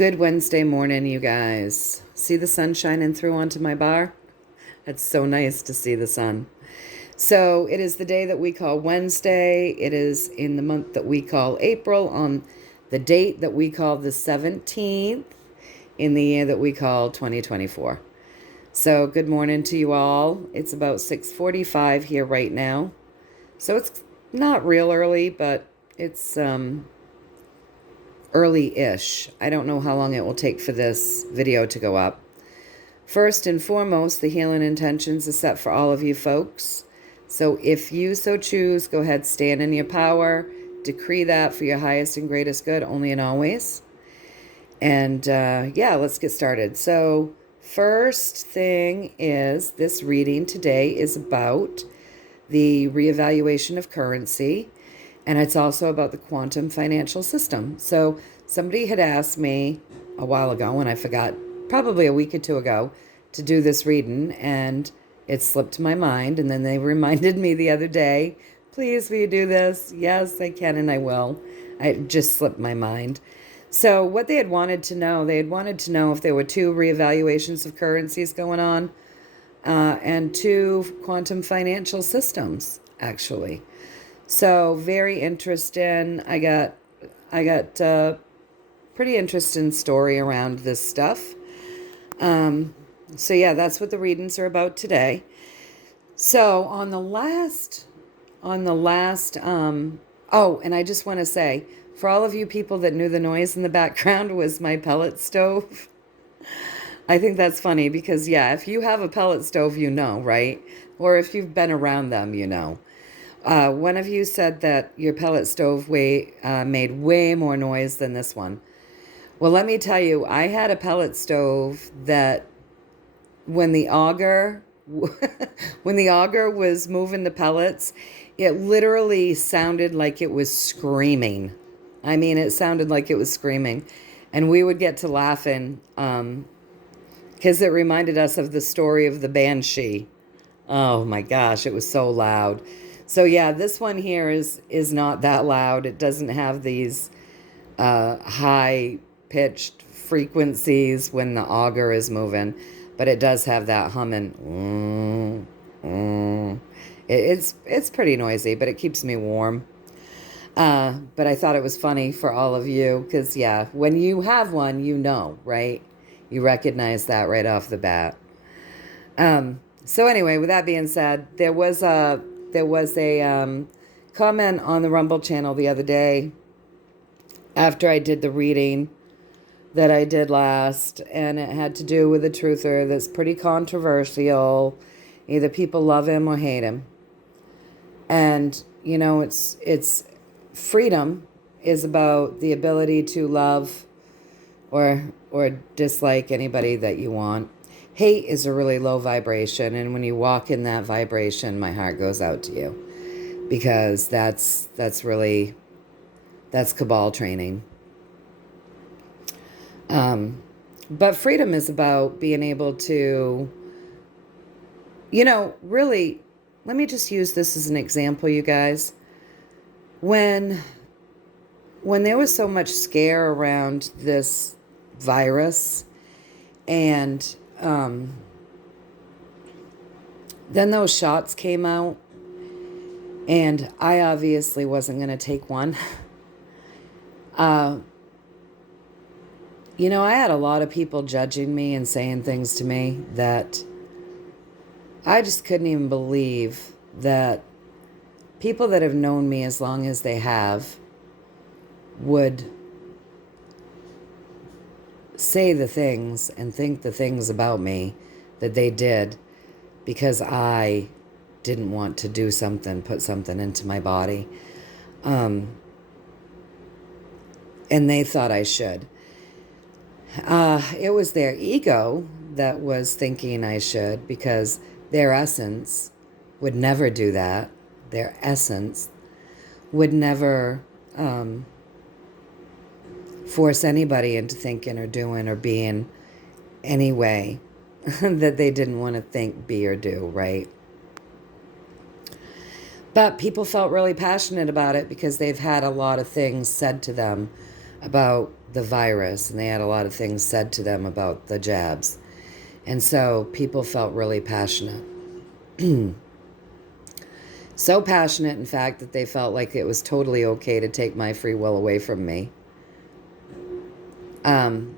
Good Wednesday morning, you guys. See the sun shining through onto my bar? It's so nice to see the sun. So it is the day that we call Wednesday. It is in the month that we call April, on the date that we call the 17th, in the year that we call 2024. So good morning to you all. It's about 6:45 here right now. So it's not real early, but it's early-ish. I don't know how long it will take for this video to go up. First and foremost, the healing intentions are set for all of you folks. So if you so choose, go ahead, stand in your power, decree that for your highest and greatest good, only and always. And yeah, let's get started. So first thing is, this reading today is about the reevaluation of currency. And it's also about the quantum financial system. So somebody had asked me a while ago, and I forgot, probably a week or two ago, to do this reading, and it slipped my mind. And then they reminded me the other day, please, will you do this? Yes, I can and I will. It just slipped my mind. So what they had wanted to know if there were two reevaluations of currencies going on, and two quantum financial systems, actually. So very interesting. I got pretty interesting story around this stuff. So yeah, that's what the readings are about today. So on the last, oh, and I just want to say, for all of you people that knew the noise in the background was my pellet stove. I think that's funny because, yeah, if you have a pellet stove, you know, right? Or if you've been around them, you know. One of you said that your pellet stove made way more noise than this one. Well, let me tell you, I had a pellet stove that when the auger was moving the pellets, it literally sounded like it was screaming. I mean, it sounded like it was screaming. And we would get to laughing because it reminded us of the story of the banshee. Oh my gosh, it was so loud. So yeah, this one here is not that loud. It doesn't have these high-pitched frequencies when the auger is moving, but it does have that humming. It's pretty noisy, but it keeps me warm. But I thought it was funny for all of you because, yeah, when you have one, you know, right? You recognize that right off the bat. So anyway, with that being said, there was a comment on the Rumble channel the other day after I did the reading that I did last, and it had to do with a truther that's pretty controversial. Either people love him or hate him. And, you know, it's freedom is about the ability to love or dislike anybody that you want. Hate is a really low vibration, and when you walk in that vibration, my heart goes out to you, because that's cabal training. But freedom is about being able to, you know, really, let me just use this as an example, you guys. When there was so much scare around this virus, and then those shots came out, and I obviously wasn't going to take one. You know, I had a lot of people judging me and saying things to me that I just couldn't even believe that people that have known me as long as they have would say the things and think the things about me that they did because I didn't want to do something, put something into my body. And they thought I should. It was their ego that was thinking I should, because their essence would never do that. Their essence would never force anybody into thinking or doing or being any way that they didn't want to think, be, or do, right? But people felt really passionate about it because they've had a lot of things said to them about the virus, and they had a lot of things said to them about the jabs. And so people felt really passionate. So passionate, in fact, that they felt like it was totally okay to take my free will away from me. And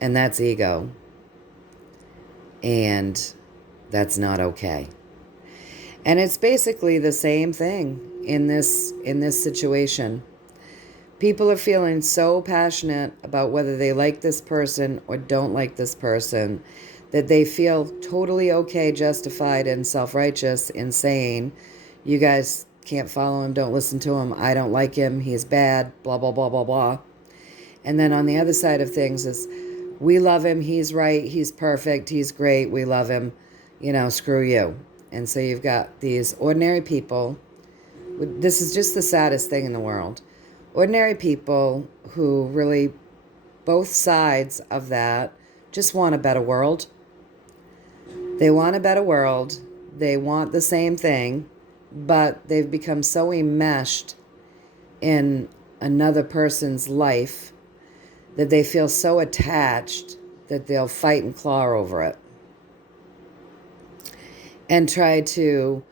that's ego. And that's not okay. And it's basically the same thing in this situation. People are feeling so passionate about whether they like this person or don't like this person that they feel totally okay, justified, and self-righteous in saying, you guys can't follow him, don't listen to him, I don't like him, he's bad, blah, blah, blah, blah, blah. And then on the other side of things is, we love him, he's right, he's perfect, he's great, we love him, screw you. And so you've got these ordinary people. This is just the saddest thing in the world. Ordinary people who really, both sides of that, just want a better world. They want a better world. They want the same thing, but they've become so enmeshed in another person's life that they feel so attached that they'll fight and claw over it and try to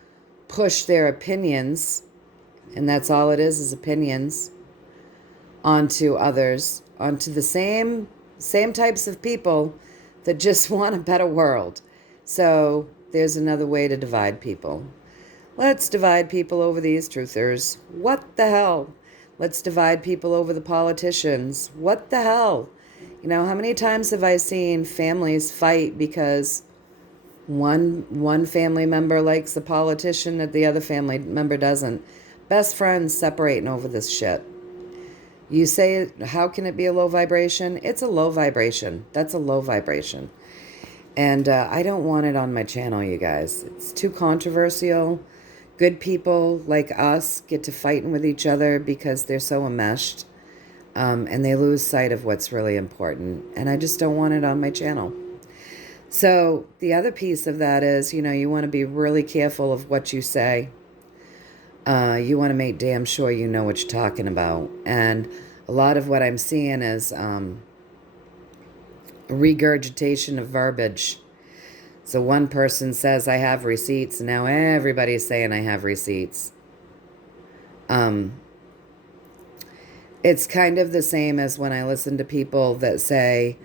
push their opinions, and that's all it is opinions, onto others, onto the same types of people that just want a better world. So there's another way to divide people. Let's divide people over these truthers. What the hell? Let's divide people over the politicians. What the hell? How many times have I seen families fight because one family member likes a politician that the other family member doesn't? Best friends separating over this shit. You say, how can it be a low vibration? It's a low vibration. That's a low vibration. And I don't want it on my channel, you guys. It's too controversial. Good people like us get to fighting with each other because they're so enmeshed. And they lose sight of what's really important. And I just don't want it on my channel. So the other piece of that is, you want to be really careful of what you say. You want to make damn sure you know what you're talking about. And a lot of what I'm seeing is regurgitation of verbiage. So one person says, I have receipts, and now everybody's saying I have receipts. It's kind of the same as when I listen to people that say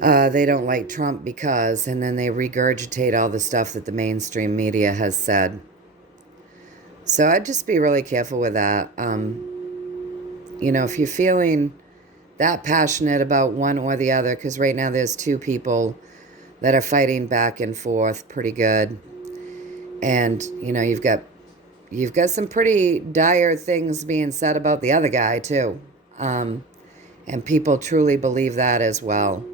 they don't like Trump because, and then they regurgitate all the stuff that the mainstream media has said. So I'd just be really careful with that. If you're feeling that passionate about one or the other, because right now there's two people that are fighting back and forth pretty good. And, you've got some pretty dire things being said about the other guy, too. And people truly believe that as well.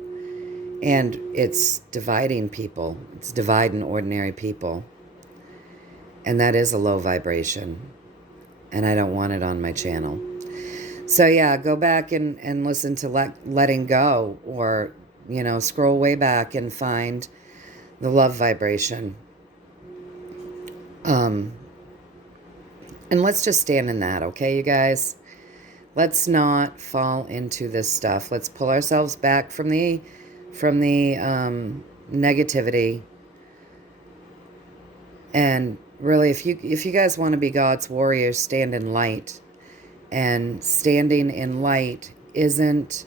And it's dividing people. It's dividing ordinary people. And that is a low vibration. And I don't want it on my channel. So yeah, go back and listen to Letting Go, or, scroll way back and find the love vibration. And let's just stand in that, okay, you guys? Let's not fall into this stuff. Let's pull ourselves back from the negativity. And really, if you guys want to be God's warriors, stand in light. And standing in light isn't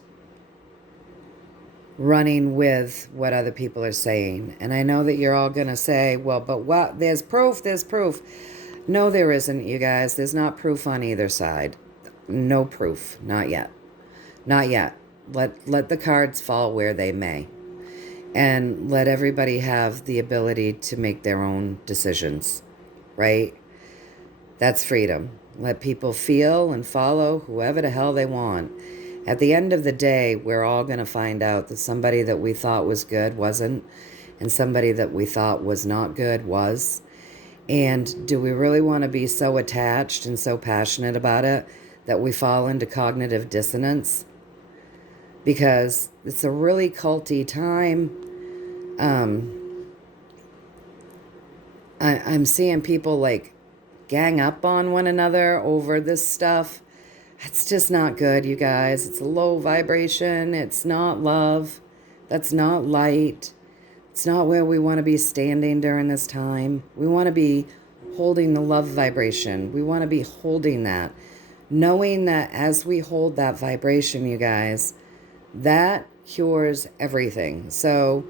running with what other people are saying. And I know that you're all going to say, well, but what? There's proof. No, there isn't, you guys. There's not proof on either side. No proof. Not yet. Not yet. Let the cards fall where they may. And let everybody have the ability to make their own decisions. Right? That's freedom. Let people feel and follow whoever the hell they want. At the end of the day, we're all going to find out that somebody that we thought was good wasn't, and somebody that we thought was not good was. And do we really want to be so attached and so passionate about it that we fall into cognitive dissonance? Because it's a really culty time. I'm seeing people like gang up on one another over this stuff. It's just not good, you guys. It's a low vibration. It's not love. That's not light. It's not where we want to be standing during this time. We want to be holding the love vibration. We want to be holding that. Knowing that as we hold that vibration, you guys, that cures everything. So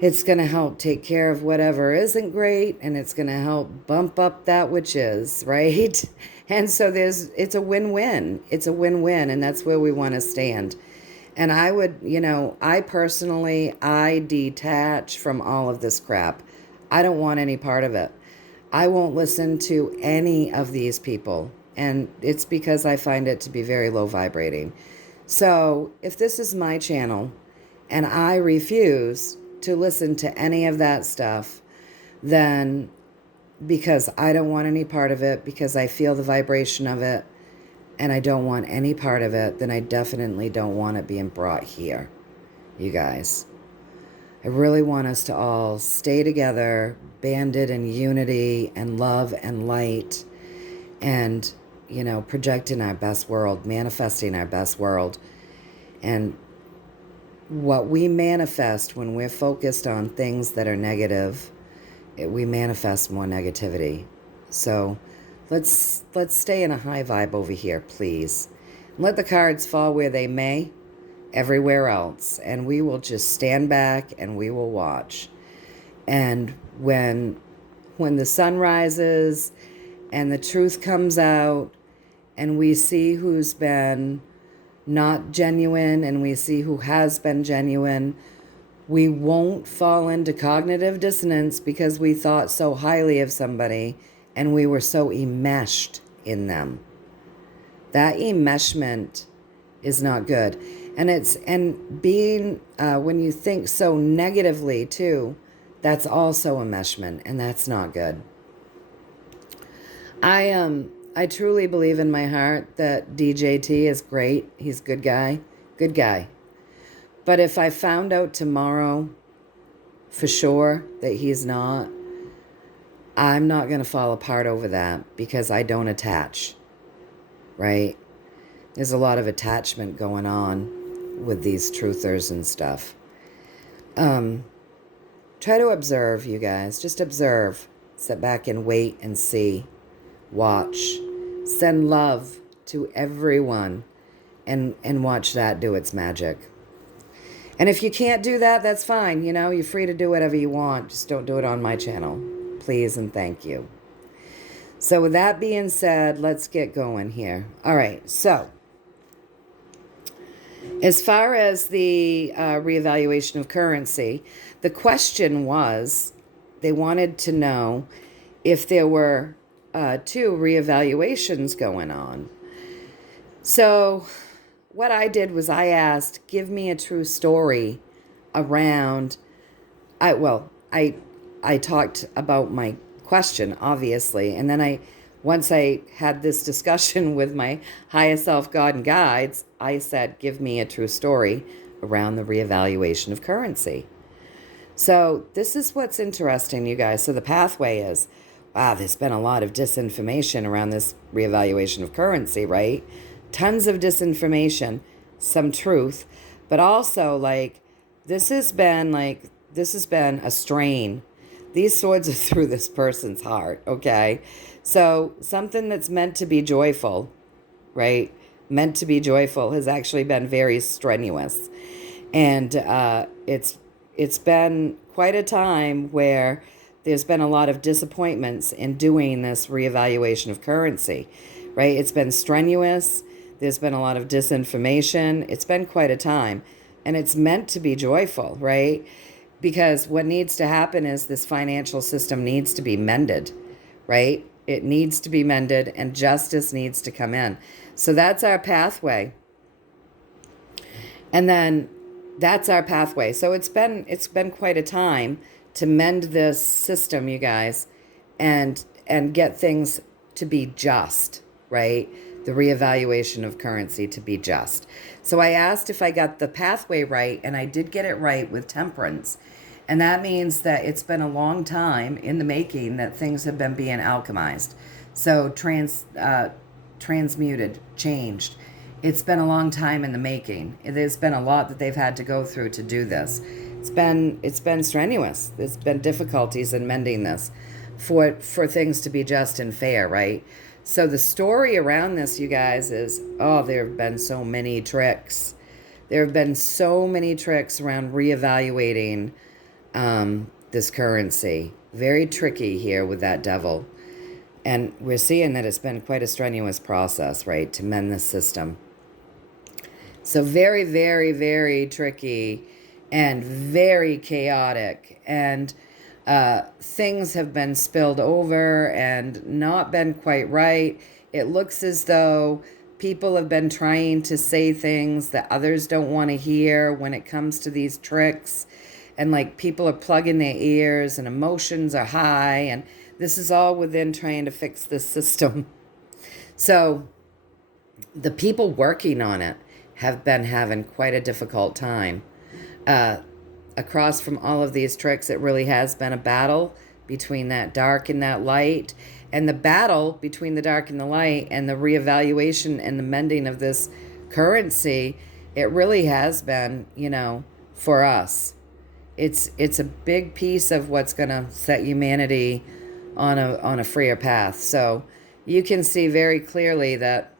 it's going to help take care of whatever isn't great, and it's going to help bump up that which is, right? And so it's a win-win. It's a win-win, and that's where we want to stand. And I would, I detach from all of this crap. I don't want any part of it. I won't listen to any of these people. And it's because I find it to be very low vibrating. So if this is my channel and I refuse to listen to any of that stuff, then because I don't want any part of it, because I feel the vibration of it, and I don't want any part of it, then I definitely don't want it being brought here, you guys. I really want us to all stay together, banded in unity and love and light, and, projecting our best world, manifesting our best world. And what we manifest when we're focused on things that are negative, we manifest more negativity. So let's stay in a high vibe over here, please. Let the cards fall where they may, everywhere else, and we will just stand back and we will watch. And when the sun rises and the truth comes out and we see who's been not genuine and we see who has been genuine, we won't fall into cognitive dissonance because we thought so highly of somebody and we were so enmeshed in them. That enmeshment is not good. And being, when you think so negatively too, that's also enmeshment, and that's not good. I truly believe in my heart that DJT is great. He's a good guy. Good guy. But if I found out tomorrow for sure that he's not, I'm not going to fall apart over that because I don't attach, right? There's a lot of attachment going on with these truthers and stuff. Try to observe, you guys. Just observe. Sit back and wait and see. Watch. Send love to everyone and watch that do its magic. And if you can't do that, that's fine. You're free to do whatever you want. Just don't do it on my channel. Please and thank you. So with that being said, let's get going here. All right. So as far as the reevaluation of currency, the question was, they wanted to know if there were two reevaluations going on. So what I did was I asked, give me a true story around, I talked about my question, obviously, and then once I had this discussion with my higher self, God, and guides, I said, give me a true story around the reevaluation of currency. So this is what's interesting, you guys. So the pathway is, wow, there's been a lot of disinformation around this reevaluation of currency, right? Tons of disinformation, some truth, but also this has been a strain. These swords are through this person's heart, okay? So something that's meant to be joyful, right? Meant to be joyful has actually been very strenuous. And it's been quite a time where there's been a lot of disappointments in doing this reevaluation of currency, right? It's been strenuous. There's been a lot of disinformation. It's been quite a time. And it's meant to be joyful, right? Because what needs to happen is this financial system needs to be mended, right? It needs to be mended and justice needs to come in. So that's our pathway. And then that's our pathway. So it's been quite a time to mend this system, you guys, and get things to be just, right? The reevaluation of currency to be just. So I asked if I got the pathway right, and I did get it right with temperance. And that means that it's been a long time in the making that things have been being alchemized. So transmuted, changed. It's been a long time in the making. There's been a lot that they've had to go through to do this. It's been strenuous. There's been difficulties in mending this for things to be just and fair, right? So the story around this, you guys, is, oh, there have been so many tricks. There have been so many tricks around reevaluating this currency. Very tricky here with that devil. And we're seeing that it's been quite a strenuous process, right, to mend this system. So very, very, very tricky and very chaotic. And things have been spilled over and not been quite right. It looks as though people have been trying to say things that others don't want to hear when it comes to these tricks. And like people are plugging their ears and emotions are high. And this is all within trying to fix this system. So the people working on it have been having quite a difficult time. Across from all of these tricks, it really has been a battle between that dark and that light. And the battle between the dark and the light and the reevaluation and the mending of this currency, it really has been, for us. It's a big piece of what's going to set humanity on a freer path. So you can see very clearly that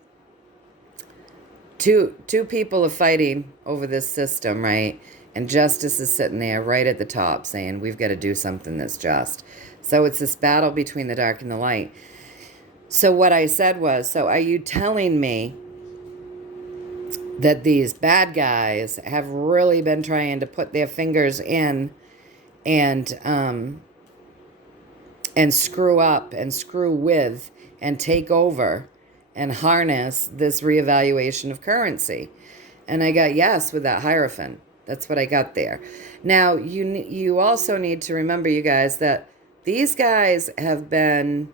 two people are fighting over this system, right? And justice is sitting there right at the top saying, we've got to do something that's just. So it's this battle between the dark and the light. So what I said was, so are you telling me that these bad guys have really been trying to put their fingers in and screw up and screw with and take over and harness this reevaluation of currency? And I got yes with that Hierophant. That's what I got there. Now, you also need to remember, you guys, that these guys have been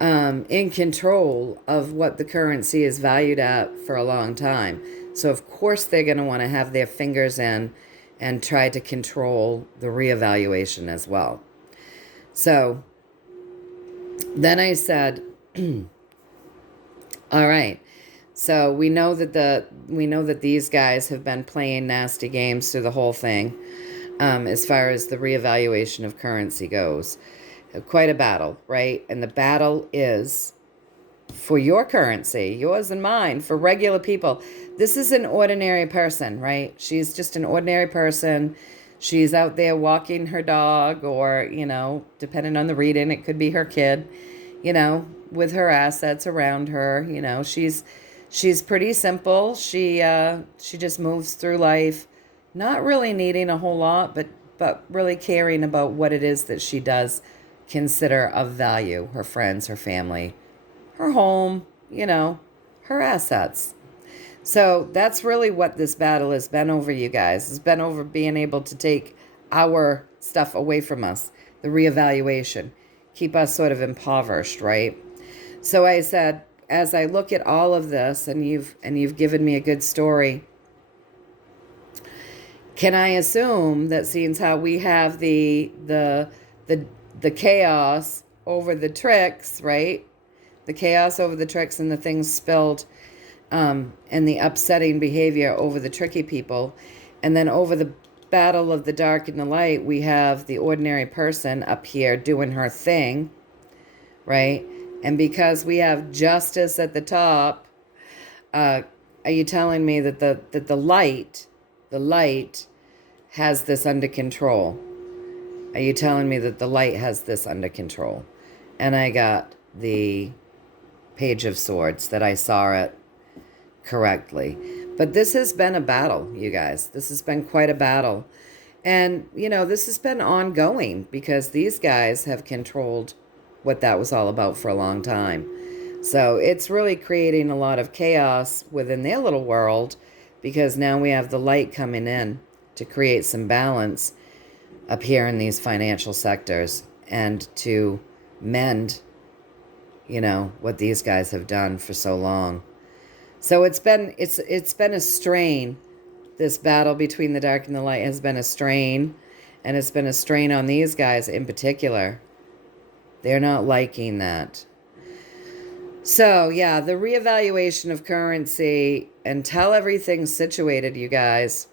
in control of what the currency is valued at for a long time. So, of course, they're going to want to have their fingers in and try to control the reevaluation as well. So, then I said, all right. So we know that these guys have been playing nasty games through the whole thing, as far as the reevaluation of currency goes. Quite a battle, right? And the battle is for your currency, yours and mine, for regular people. This is an ordinary person, right? She's just an ordinary person. She's out there walking her dog, or, depending on the reading, it could be her kid, with her assets around her. She's pretty simple. She just moves through life, not really needing a whole lot, but really caring about what it is that she does consider of value: her friends, her family, her home, her assets. So that's really what this battle has been over, you guys. It's been over being able to take our stuff away from us, the reevaluation, keep us sort of impoverished, right? So I said, as I look at all of this, and you've given me a good story, can I assume that, seeing how we have the chaos over the tricks, right? The chaos over the tricks and the things spilled, and the upsetting behavior over the tricky people, and then over the battle of the dark and the light, we have the ordinary person up here doing her thing, right? And because we have justice at the top, are you telling me that the light has this under control? Are you telling me that the light has this under control? And I got the Page of Swords, that I saw it correctly. But this has been a battle, you guys. This has been quite a battle. And, this has been ongoing because these guys have controlled what that was all about for a long time. So it's really creating a lot of chaos within their little world, because now we have the light coming in to create some balance up here in these financial sectors and to mend, what these guys have done for so long. So it's been a strain. This battle between the dark and the light has been a strain, and it's been a strain on these guys in particular. They're not liking that. So, yeah, the reevaluation of currency, until everything's situated, you guys,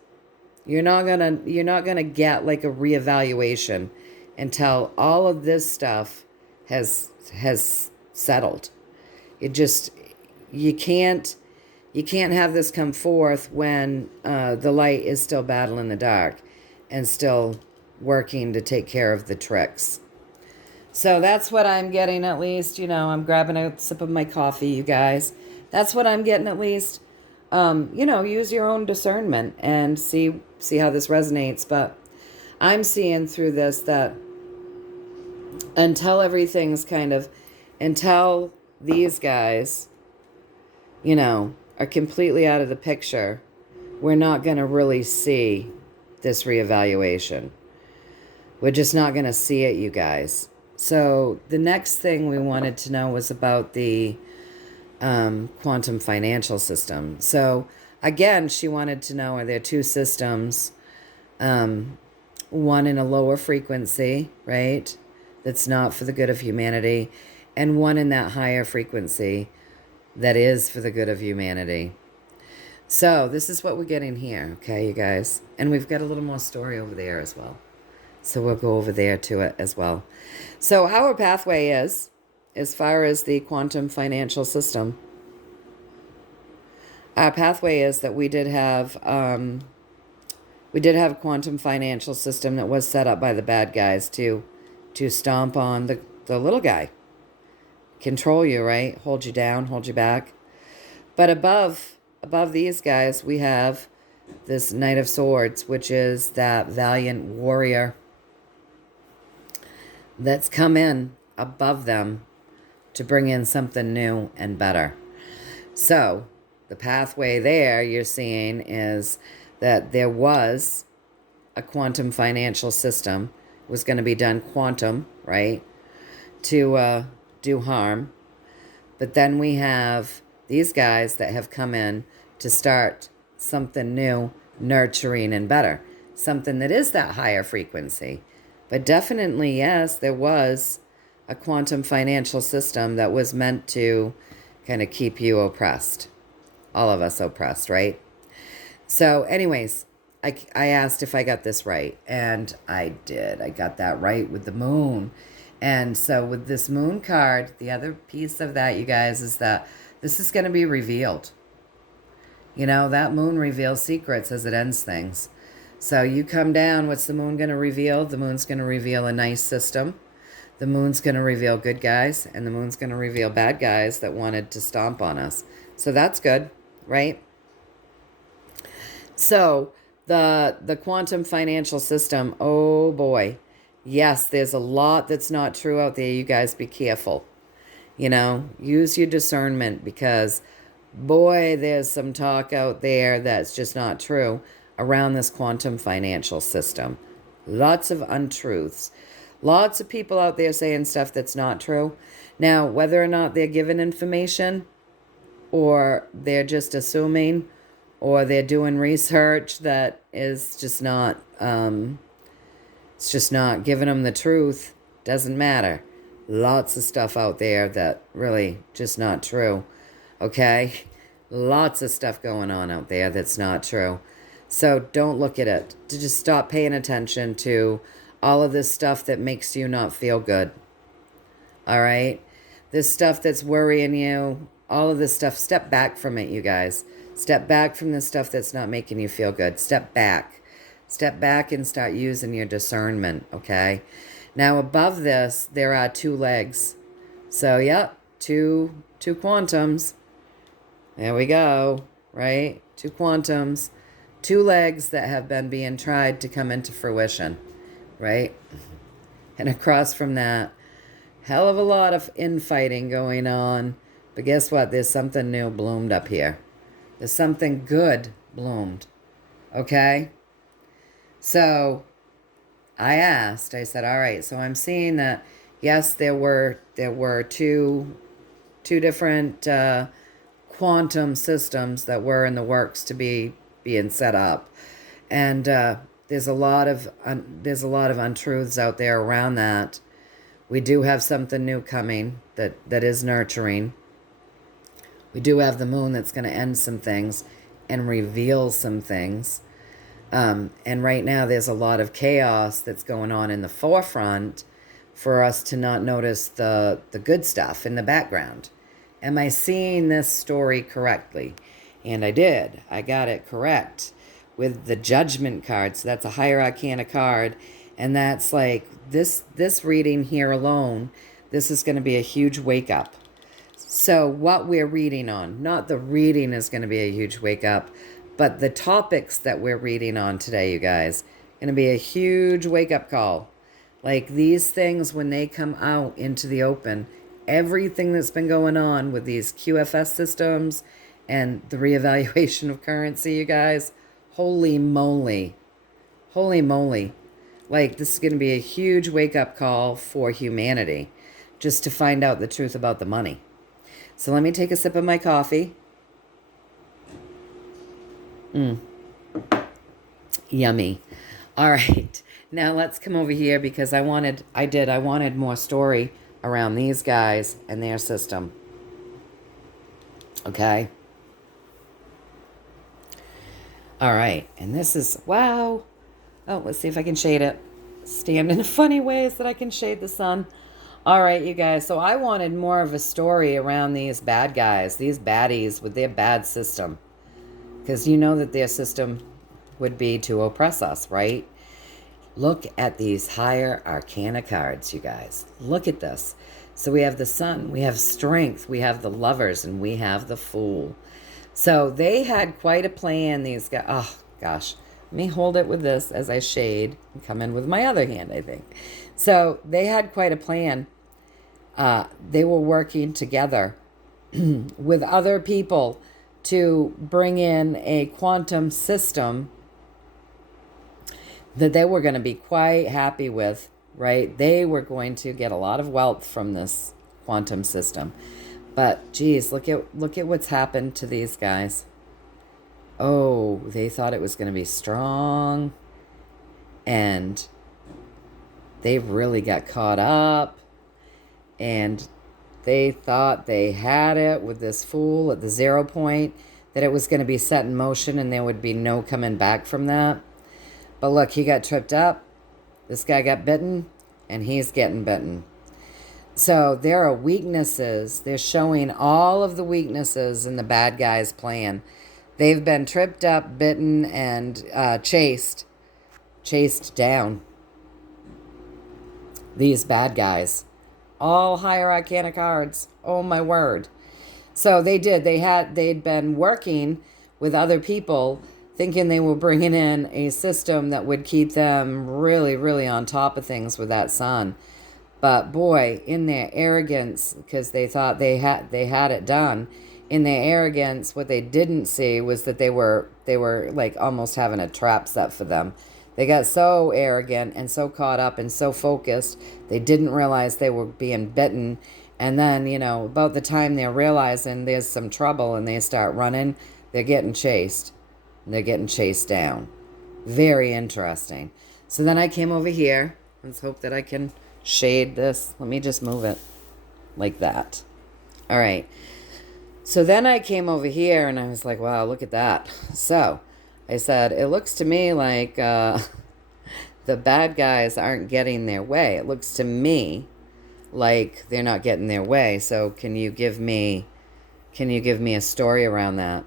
you're not gonna get like a reevaluation until all of this stuff has settled. It just you can't you can't have this come forth when the light is still battling the dark and still working to take care of the tricks. So that's what I'm getting, at least. I'm grabbing a sip of my coffee, you guys. That's what I'm getting, at least. Use your own discernment and see how this resonates. But I'm seeing through this that until these guys, are completely out of the picture, we're not going to really see this reevaluation. We're just not going to see it, you guys. So the next thing we wanted to know was about the quantum financial system. So again, she wanted to know, are there two systems, one in a lower frequency, right, that's not for the good of humanity, and one in that higher frequency that is for the good of humanity. So this is what we're getting here, okay, you guys? And we've got a little more story over there as well. So we'll go over there to it as well. So our pathway is, as far as the quantum financial system, our pathway is that we did have a quantum financial system that was set up by the bad guys to stomp on the little guy, control you, right? Hold you down, hold you back. But above these guys, we have this Knight of Swords, which is that valiant warrior that's come in above them to bring in something new and better. So the pathway there you're seeing is that there was a quantum financial system, was going to be done quantum, right, to do harm. But then we have these guys that have come in to start something new, nurturing, and better. Something that is that higher frequency. But definitely, yes, there was a quantum financial system that was meant to kind of keep you oppressed. All of us oppressed, right? So anyways, I asked if I got this right, and I did. I got that right with the moon. And so with this moon card, the other piece of that, you guys, is that this is going to be revealed. That moon reveals secrets as it ends things. So you come down, what's the moon going to reveal? The moon's going to reveal a nice system. The moon's going to reveal good guys, and the moon's going to reveal bad guys that wanted to stomp on us. So that's good, right? So the quantum financial system, oh boy. Yes, there's a lot that's not true out there. You guys be careful. Use your discernment, because boy, there's some talk out there that's just not true around this quantum financial system. Lots of untruths. Lots of people out there saying stuff that's not true. Now, whether or not they're given information, or they're just assuming, or they're doing research that is just not, it's just not giving them the truth, doesn't matter. Lots of stuff out there that really just not true, okay? Lots of stuff going on out there that's not true. So don't look at it. Just stop paying attention to all of this stuff that makes you not feel good. All right? This stuff that's worrying you, all of this stuff, step back from it, you guys. Step back from the stuff that's not making you feel good. Step back. Step back and start using your discernment, okay? Now, above this, there are two legs. So, yep, two quantums. There we go, right? Two quantums. Two legs that have been being tried to come into fruition, right? And across from that, hell of a lot of infighting going on. But guess what? There's something new bloomed up here. There's something good bloomed, okay? So I said, all right, so I'm seeing that, yes, there were two different quantum systems that were in the works to be being set up, and there's a lot of untruths out there around that. We do have something new coming that is nurturing, We do have the moon that's going to end some things and reveal some things. And right now there's a lot of chaos that's going on in the forefront for us to not notice the good stuff in the background. Am I seeing this story correctly? And I did. I got it correct with the Judgment card. So that's a higher arcana card. And that's like this reading here alone, this is going to be a huge wake up. So what we're reading on, not the reading is going to be a huge wake up, but the topics that we're reading on today, you guys, going to be a huge wake up call. Like these things, when they come out into the open, everything that's been going on with these QFS systems and the reevaluation of currency, you guys, holy moly. Holy moly. Like this is going to be a huge wake up call for humanity just to find out the truth about the money. So let me take a sip of my coffee. Yummy. All right. Now let's come over here because I wanted more story around these guys and their system. Okay. All right. And this is, wow. Oh, let's see if I can shade it. Stand in funny ways that I can shade the sun. All right, you guys. So I wanted more of a story around these bad guys, these baddies with their bad system. Because you know that their system would be to oppress us, right? Look at these higher arcana cards, you guys. Look at this. So we have the Sun, we have Strength, we have the Lovers, and we have the Fool. So they had quite a plan, these guys. Oh, gosh. Let me hold it with this as I shade and come in with my other hand, I think. So they had quite a plan. They were working together with other people to bring in a quantum system that they were going to be quite happy with, right? They were going to get a lot of wealth from this quantum system. But geez, look at what's happened to these guys. Oh, they thought it was going to be strong, and they really got caught up, and they thought they had it with this Fool at the 0 point, that it was going to be set in motion and there would be no coming back from that. But look, he got tripped up. This guy got bitten, and he's getting bitten. So there are weaknesses. They're showing all of the weaknesses in the bad guy's plan. They've been tripped up, bitten, and chased down. These bad guys. All higher arcana cards. Oh, my word. So they did. They'd been working with other people, thinking they were bringing in a system that would keep them really, really on top of things with that Sun. But boy, in their arrogance, because they thought they had it done, in their arrogance, what they didn't see was that they were like almost having a trap set for them. They got so arrogant and so caught up and so focused, they didn't realize they were being bitten. And then, about the time they're realizing there's some trouble and they start running, they're getting chased. They're getting chased down. Very interesting. So then I came over here. Let's hope that I can shade this. Let me just move it like that. All right. So then I came over here and I was like, wow, look at that. So I said, it looks to me like the bad guys aren't getting their way. It looks to me like they're not getting their way. So can you give me a story around that?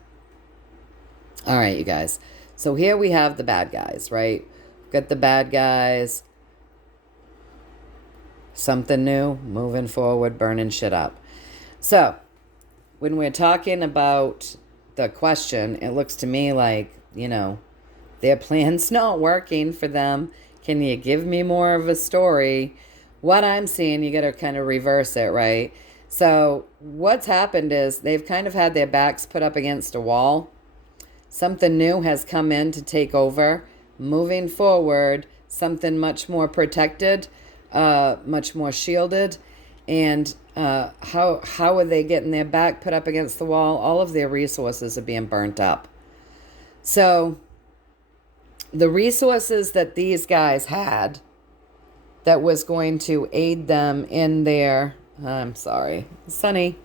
All right, you guys. So here we have the bad guys, right? Got the bad guys. Something new, moving forward, burning shit up. So when we're talking about the question, it looks to me like, their plan's not working for them. Can you give me more of a story? What I'm seeing, you got to kind of reverse it, right? So what's happened is they've kind of had their backs put up against a wall. Something new has come in to take over. Moving forward, something much more protected, much more shielded. And how are they getting their back put up against the wall? All of their resources are being burnt up. So the resources that these guys had that was going to aid them in their, I'm sorry, Sunny,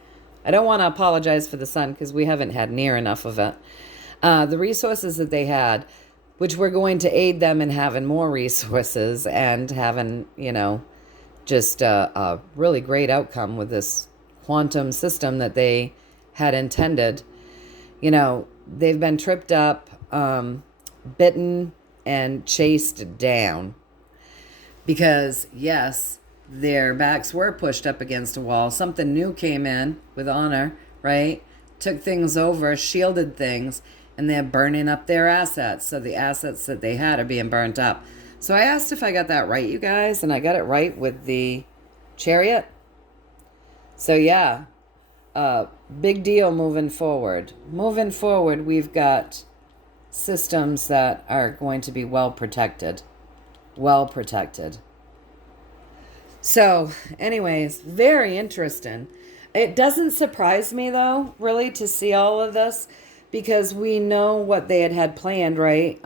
I don't want to apologize for the sun because we haven't had near enough of it. The resources that they had, which were going to aid them in having more resources and having, just a really great outcome with this quantum system that they had intended. They've been tripped up, bitten, and chased down because, yes, their backs were pushed up against a wall. Something new came in with honor, right? Took things over, shielded things, and they're burning up their assets. So the assets that they had are being burnt up. So I asked if I got that right, you guys, and I got it right with the Chariot. So yeah, big deal moving forward. Moving forward, we've got systems that are going to be well protected. Well protected. So, anyways, very interesting. It doesn't surprise me, though, really, to see all of this because we know what they had planned, right?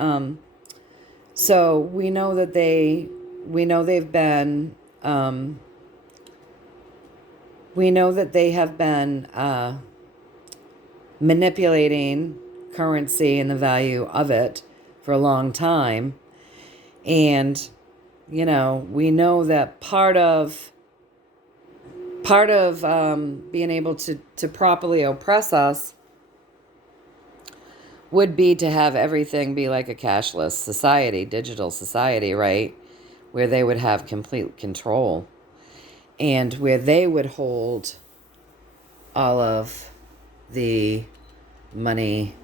So we know that they've been, we know that they have been manipulating currency and the value of it for a long time. And, we know that part of being able to properly oppress us would be to have everything be like a cashless society, digital society, right? Where they would have complete control and where they would hold all of the money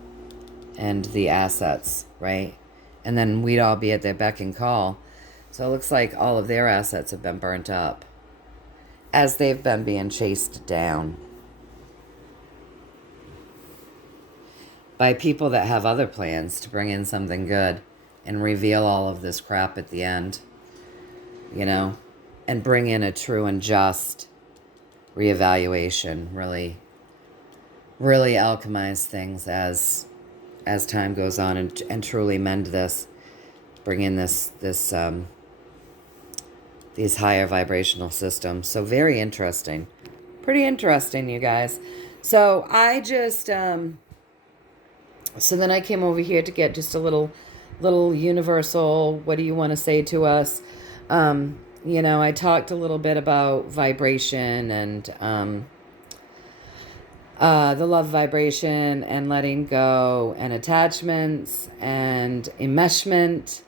and the assets, right? And then we'd all be at their beck and call. So it looks like all of their assets have been burnt up as they've been being chased down by people that have other plans to bring in something good and reveal all of this crap at the end, and bring in a true and just reevaluation, really alchemize things as time goes on and truly mend this, bring in these higher vibrational systems. So very interesting. Pretty interesting, you guys. So I just, so then I came over here to get just a little universal, what do you want to say to us? I talked a little bit about vibration and the love vibration and letting go and attachments and enmeshment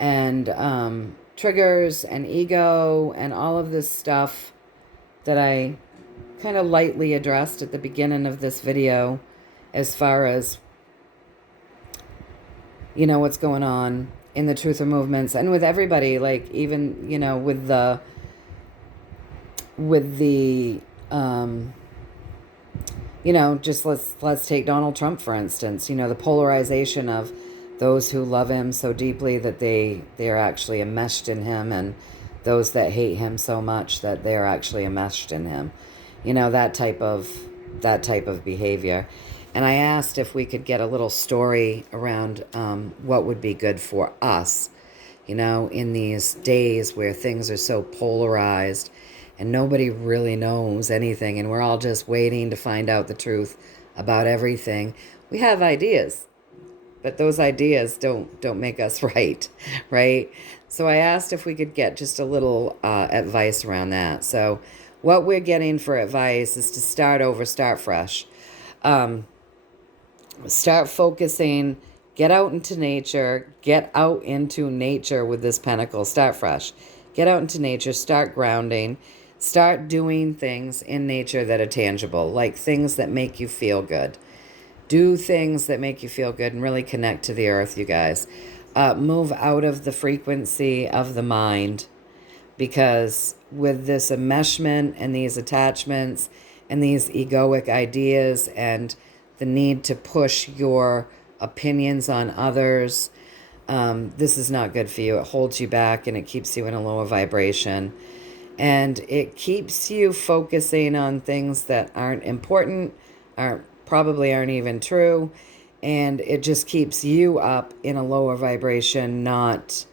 and triggers and ego and all of this stuff that I kind of lightly addressed at the beginning of this video as far as what's going on in the truther movements and with everybody, like even with the just let's take Donald Trump for instance, the polarization of those who love him so deeply that they're actually enmeshed in him, and those that hate him so much that they're actually enmeshed in him, that type of behavior. And I asked if we could get a little story around what would be good for us, in these days where things are so polarized and nobody really knows anything and we're all just waiting to find out the truth about everything. We have ideas, but those ideas don't make us right? So I asked if we could get just a little advice around that. So what we're getting for advice is to start over, start fresh. Start focusing, get out into nature with this pentacle, start fresh. Get out into nature, start grounding, start doing things in nature that are tangible, like things that make you feel good. Do things that make you feel good and really connect to the earth, you guys. Move out of the frequency of the mind, because with this enmeshment and these attachments and these egoic ideas and the need to push your opinions on others, this is not good for you. It holds you back and it keeps you in a lower vibration. And it keeps you focusing on things that aren't important, probably aren't even true. And it just keeps you up in a lower vibration, not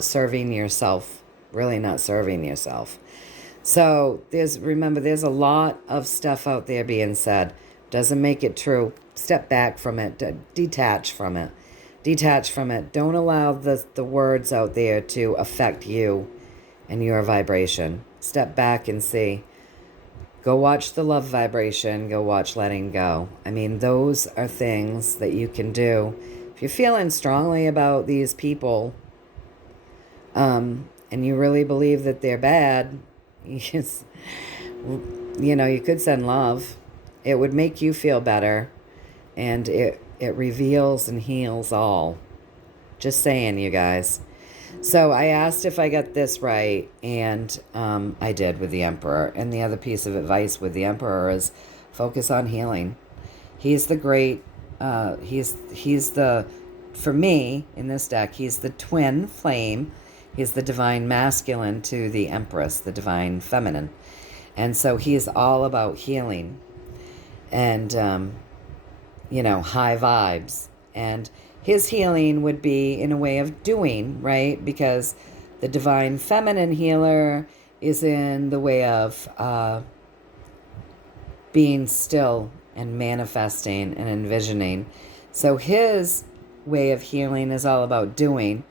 serving yourself, really not serving yourself. So remember, there's a lot of stuff out there being said. Doesn't make it true. Step back from it. Detach from it. Detach from it. Don't allow the words out there to affect you and your vibration. Step back and see. Go watch the love vibration. Go watch letting go. I mean, those are things that you can do. If you're feeling strongly about these people, and you really believe that they're bad, you know, you could send love. It would make you feel better, and it reveals and heals all. Just saying, you guys. So I asked if I got this right, and I did with the Emperor. And the other piece of advice with the Emperor is focus on healing. He's the great, he's the, for me, in this deck, he's the twin flame. He's the divine masculine to the Empress, the divine feminine. And so he is all about healing and, you know, high vibes. And his healing would be in a way of doing, right? Because the divine feminine healer is in the way of being still and manifesting and envisioning. So his way of healing is all about doing.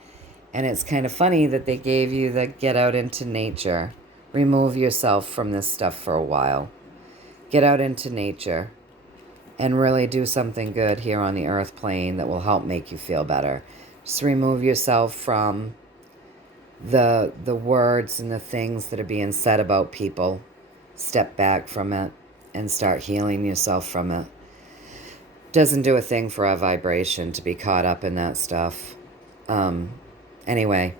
And it's kind of funny that they gave you the get out into nature. Remove yourself from this stuff for a while. Get out into nature and really do something good here on the earth plane that will help make you feel better. Just remove yourself from the words and the things that are being said about people. Step back from it and start healing yourself from it. Doesn't do a thing for our vibration to be caught up in that stuff. Anyway,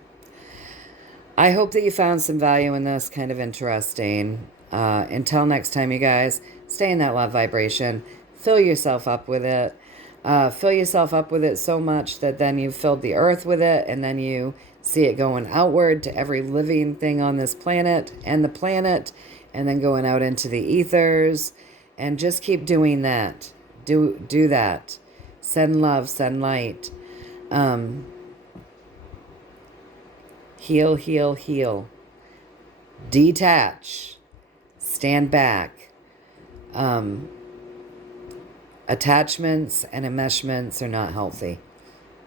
I hope that you found some value in this, kind of interesting. Until next time, you guys, stay in that love vibration. Fill yourself up with it. Fill yourself up with it so much that then you've filled the earth with it, and then you see it going outward to every living thing on this planet, and then going out into the ethers, and just keep doing that. Do that. Send love, send light. Heal, heal, heal. Detach. Stand back. Attachments and enmeshments are not healthy.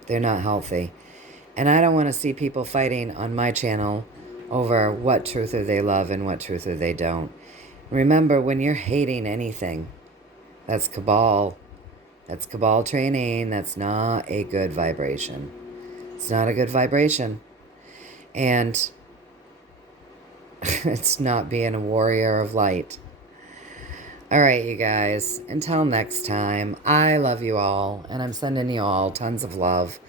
They're not healthy. And I don't want to see people fighting on my channel over what truther they love and what truther they don't. Remember, when you're hating anything, that's cabal. That's cabal training. That's not a good vibration. It's not a good vibration. And it's not being a warrior of light. All right, you guys. Until next time, I love you all. And I'm sending you all tons of love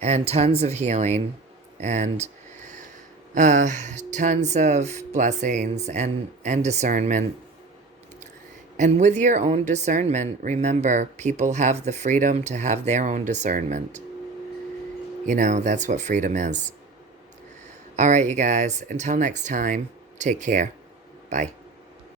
and tons of healing and tons of blessings and discernment. And with your own discernment, remember, people have the freedom to have their own discernment. You know, that's what freedom is. All right, you guys. Until next time, take care. Bye.